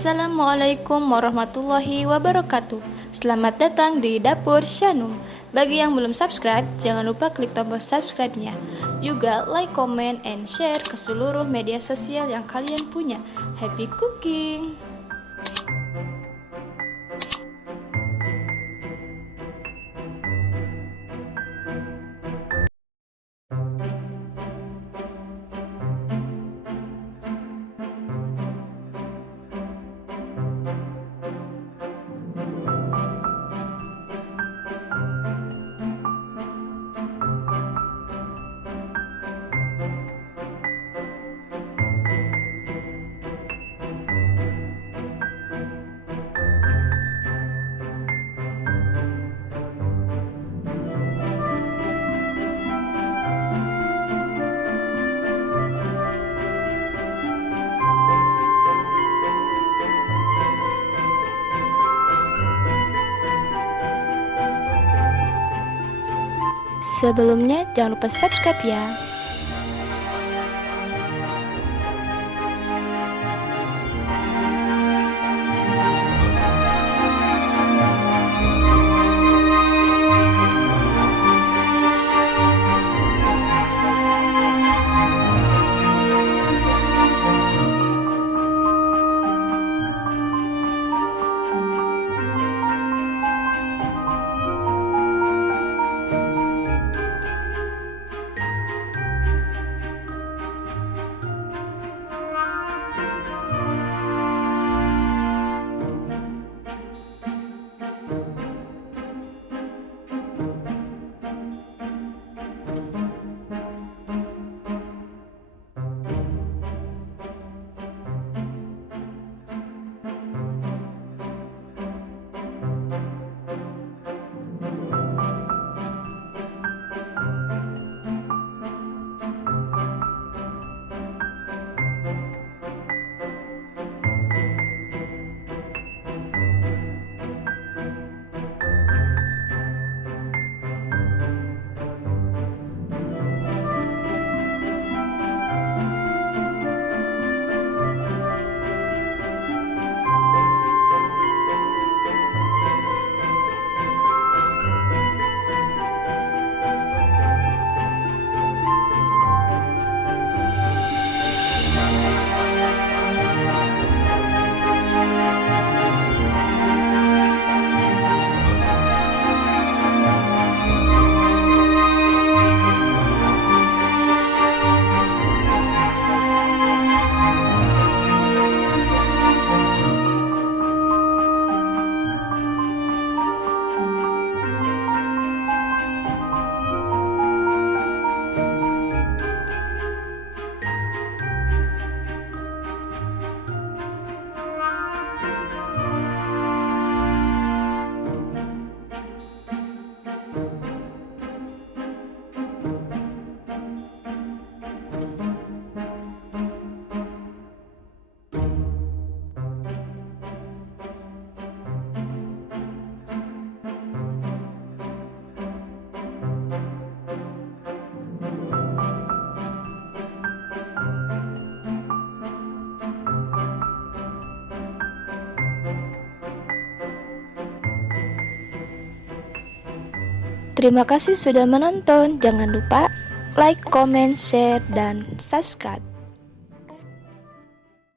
Assalamualaikum warahmatullahi wabarakatuh. Selamat datang di Dapur Shanum. Bagi yang belum subscribe, jangan lupa klik tombol subscribe-nya. Juga like, comment, and share ke seluruh media sosial yang kalian punya. Happy cooking! Sebelumnya jangan lupa subscribe ya. Terima kasih sudah menonton. Jangan lupa like, comment, share, dan subscribe.